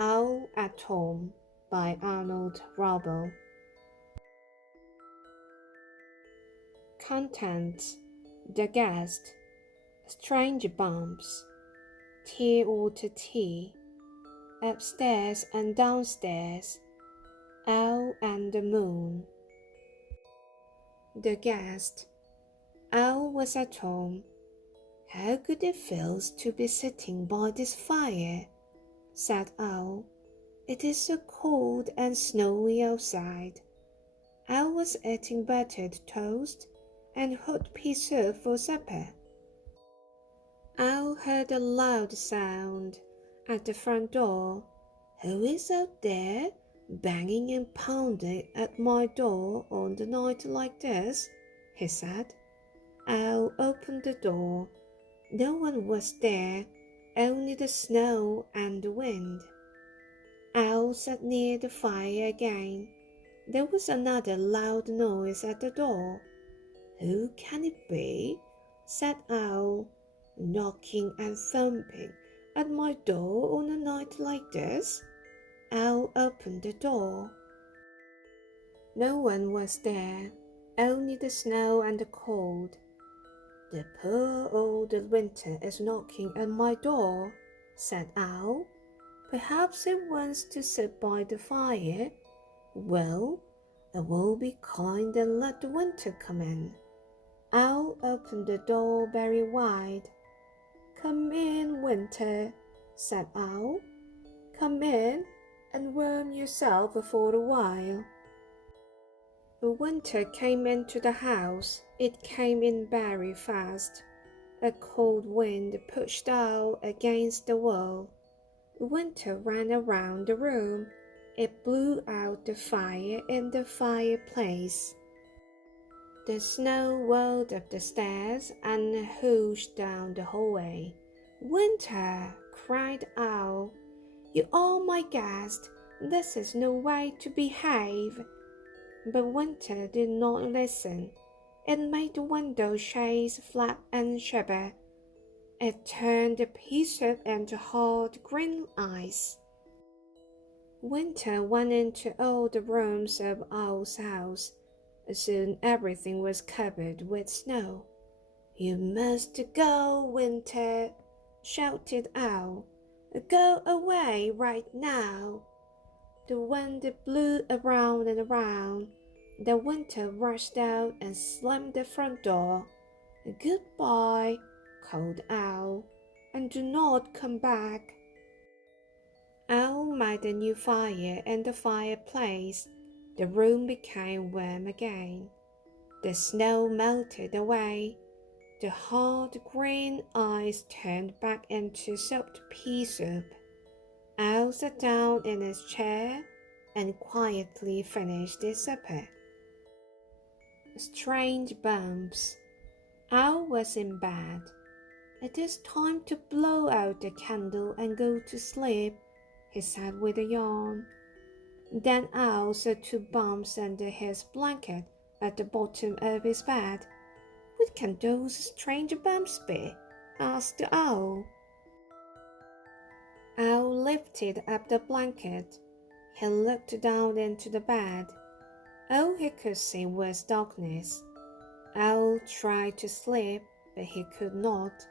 Owl at Home by Arnold Lobel. Contents: The Guest, Strange Bumps, Tea Water Tea, Upstairs and Downstairs, Owl and the Moon. The Guest. Owl was at home. "How good it feels to be sitting by this fire," said Owl. "It is so cold and snowy outside." Owl was eating buttered toast and hot pea soup for supper. Owl heard a loud sound at the front door. "Who is out there, banging and pounding at my door on the night like this?" he said. Owl opened the door. No one was there, only the snow and the wind. Owl sat near the fire again. There was another loud noise at the door. "Who can it be?" said Owl. "Knocking and thumping at my door on a night like this?" Owl opened the door. No one was there, only the snow and the cold. "The poor old winter is knocking at my door," said Owl. "Perhaps it wants to sit by the fire. Well, I will be kind and let the winter come in." Owl opened the door very wide. "Come in, Winter," said Owl. "Come in and warm yourself for a while." The winter came into the house. It came in very fast. A cold wind pushed Owl against the wall. The winter ran around the room. It blew out the fire in the fireplace. The snow whirled up the stairs and whooshed down the hallway. "Winter!" cried Owl. "You are my guest. This is no way to behave." But Winter did not listen. It made the window shades flap and shiver. It turned the pea soup into hard green ice. Winter went into all the rooms of Owl's house. Soon everything was covered with snow. "You must go, Winter," shouted Owl. "Go away right now." The wind blew around and around. The Winter rushed out and slammed the front door. "Goodbye," called Owl, "and do not come back." Owl made a new fire in the fireplace. The room became warm again. The snow melted away. The hard green ice turned back into soft pea soup. Owl sat down in his chair and quietly finished his supper. Strange Bumps. Owl was in bed. "It is time to blow out the candle and go to sleep," he said with a yawn. Then Owl saw two bumps under his blanket at the bottom of his bed. "What can those strange bumps be?" asked the Owl. Owl lifted up the blanket. He looked down into the bed. All he could see was darkness. Owl tried to sleep, but he could not.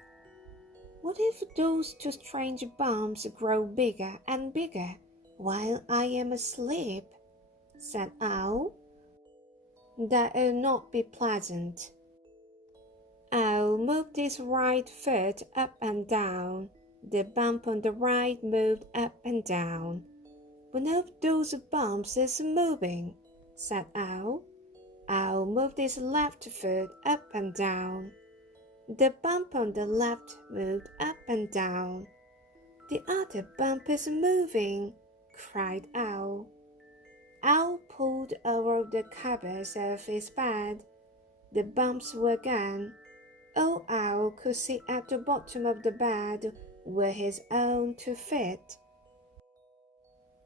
"What if those two strange bumps grow bigger and bigger while I am asleep?" said Owl. "That will not be pleasant." Owl moved his right foot up and down. The bump on the right moved up and down. "One of those bumps is moving," said Owl. Owl moved his left foot up and down. The bump on the left moved up and down. "The other bump is moving," cried Owl. Owl pulled all the covers off his bed. The bumps were gone. All Owl could see at the bottom of the bed were his own 2 feet.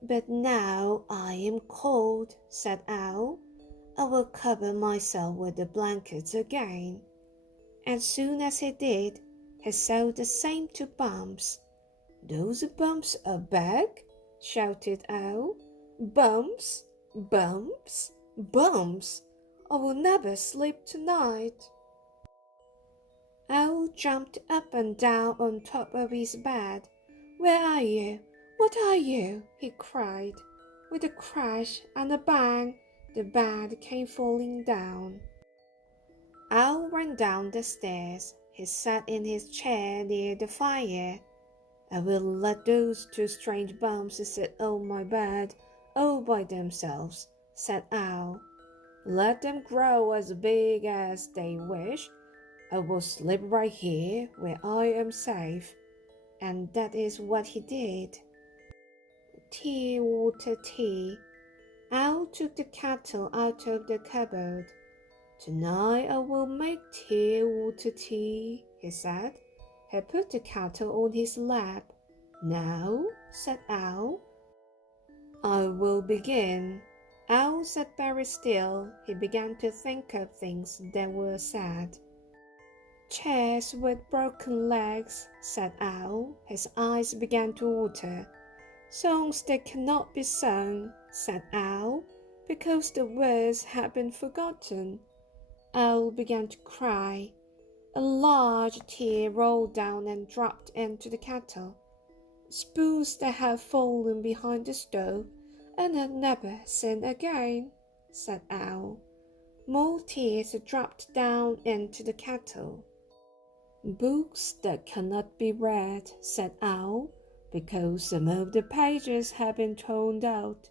"But now I am cold," said Owl. "I will cover myself with the blankets again." As soon as he did, he saw the same 2 bumps. "Those bumps are back," shouted Owl. Bumps, bumps, bumps! I will never sleep tonight. Owl jumped up and down on top of his bed. Where are you? What are you? He cried. With a crash and a bang, the bed came falling down. Owl ran down the stairs. He sat in his chair near the fire. I will let those two strange bumps sit on my bed all by themselves, said Owl. Let them grow as big as they wish. I will sleep right here where I am safe. And that is what he did. Tea, water, tea. Owl took the kettle out of the cupboard. Tonight I will make tea, water, tea, he said. He put the kettle on his lap. Now, said Owl, I will begin. Owl sat very still. He began to think of things that were sad. Chairs with broken legs, said Owl. His eyes began to water. Songs that cannot be sung, said Owl, because the words had been forgotten. Owl began to cry. A large tear rolled down and dropped into the kettle. Spoons that had fallen behind the stove and had never seen again, said Owl. More tears dropped down into the kettle. Books that cannot be read, said Owl, because some of the pages have been torn out.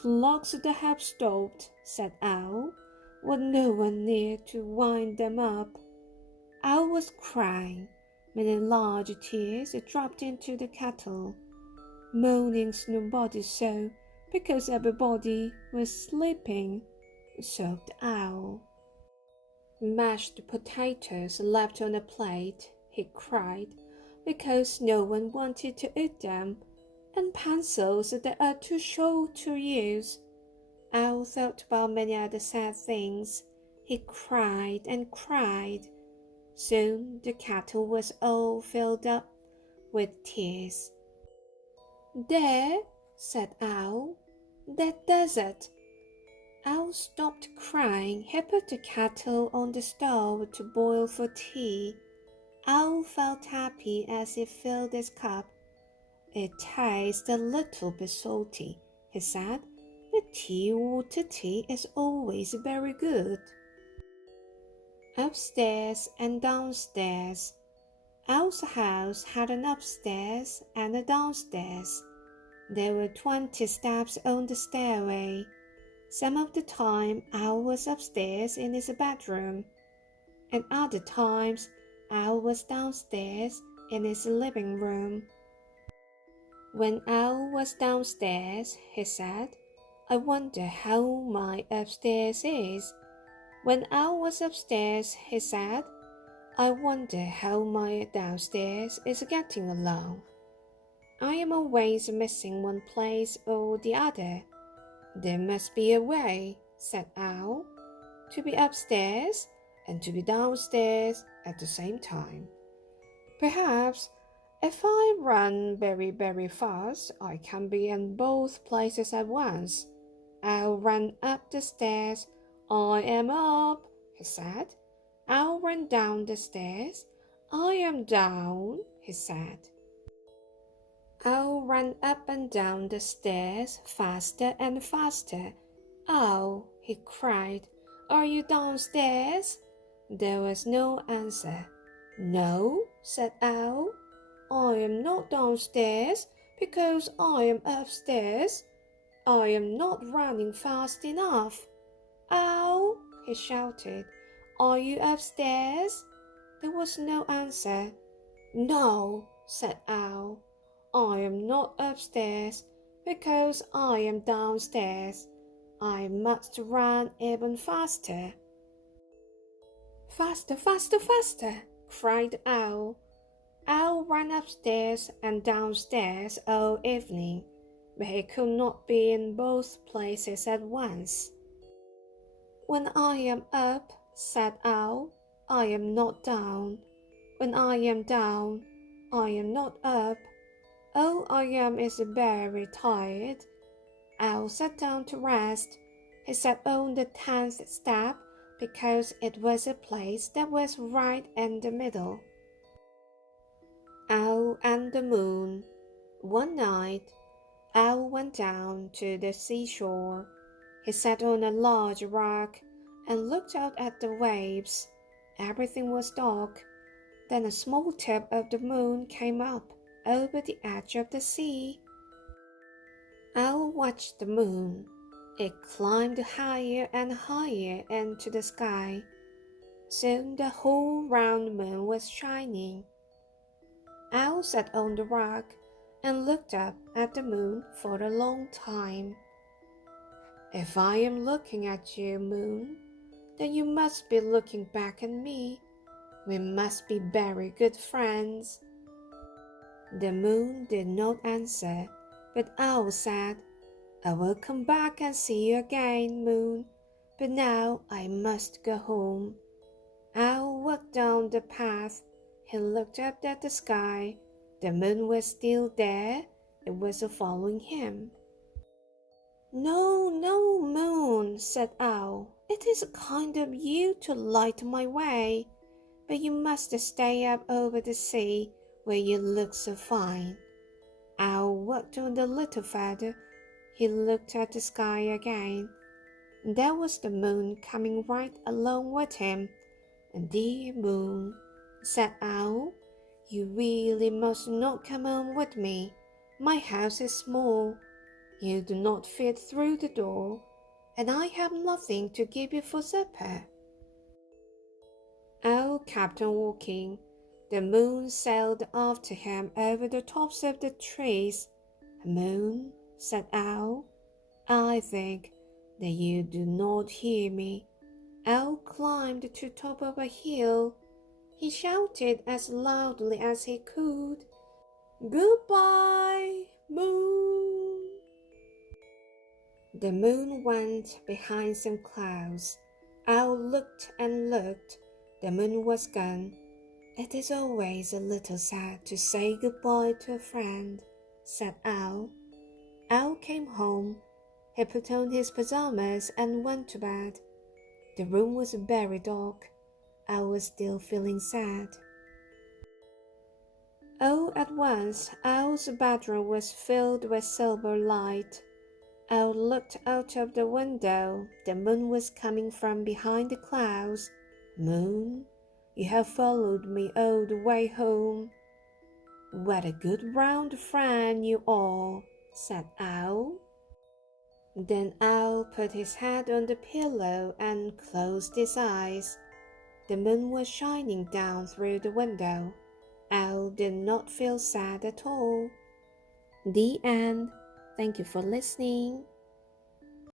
Clocks that have stopped, said Owl, with no one near to wind them up. Owl was crying. Many large tears dropped into the kettle. Moanings nobody saw, because everybody was sleeping, sobbed Owl. Mashed potatoes left on a plate, he cried, because no one wanted to eat them, and pencils that are too short to use. Owl thought about many other sad things. He cried and cried. Soon the kettle was all filled up with tears. There, said Owl, that does it. Owl stopped crying. He put the kettle on the stove to boil for tea. Owl felt happy as he filled his cup. It tastes a little bit salty, he said. The tea, water, tea is always very good. Upstairs and downstairs. Owl's house had an upstairs and a downstairs. There were 20 steps on the stairway. Some of the time Owl was upstairs in his bedroom, and other times Owl was downstairs in his living room. When Owl was downstairs, he said, I wonder how my upstairs is. When Owl was upstairs, he said, I wonder how my downstairs is getting along. I am always missing one place or the other. There must be a way, said Owl, to be upstairs and to be downstairs at the same time. Perhaps if I run very, very fast, I can be in both places at once. Owl ran up the stairs. I am up, he said. Owl ran down the stairs. I am down, he said. Owl ran up and down the stairs faster and faster. Owl, he cried, are you downstairs? There was no answer. No, said Owl. I am not downstairs because I am upstairs. I am not running fast enough. Owl, he shouted, are you upstairs? There was no answer. No, said Owl. I am not upstairs because I am downstairs. I must run even faster. Faster, faster, faster, cried Owl. Owl ran upstairs and downstairs all evening, but he could not be in both places at once. When I am up, said Owl, I am not down. When I am down, I am not up. Oh, I am is very tired. Owl sat down to rest. He sat on the 10th step because it was a place that was right in the middle. Owl and the Moon. One night, Owl went down to the seashore. He sat on a large rock and looked out at the waves. Everything was dark. Then a small tip of the moon came up over the edge of the sea. Owl watched the moon. It climbed higher and higher into the sky. Soon the whole round moon was shining. Owl sat on the rock and looked up at the moon for a long time. If I am looking at you, moon, then you must be looking back at me. We must be very good friends. The moon did not answer, but Owl said, I will come back and see you again, moon, but now I must go home. Owl walked down the path. He looked up at the sky. The moon was still there. It was following him. No, no, moon, said Owl. It is kind of you to light my way, but you must stay up over the sea where you look so fine. Owl walked on a little further. He looked at the sky again. There was the moon coming right along with him. Dear moon, said Owl, you really must not come on with me. My house is small. You do not fit through the door, and I have nothing to give you for supper. Owl kept on walking. The moon sailed after him over the tops of the trees. Moon, said Owl, I think that you do not hear me. Owl climbed to the top of a hill. He shouted as loudly as he could, Goodbye, moon. The moon went behind some clouds. Owl looked and looked. The moon was gone. It is always a little sad to say goodbye to a friend, said Owl. Owl came home. He put on his pajamas and went to bed. The room was very dark. Owl was still feeling sad. All at once, Owl's bedroom was filled with silver light. Owl looked out of the window. The moon was coming from behind the clouds. Moon, you have followed me all the way home. What a good round friend you are, said Owl. Then Owl put his head on the pillow and closed his eyes. The moon was shining down through the window. Owl did not feel sad at all. The end. Thank you for listening.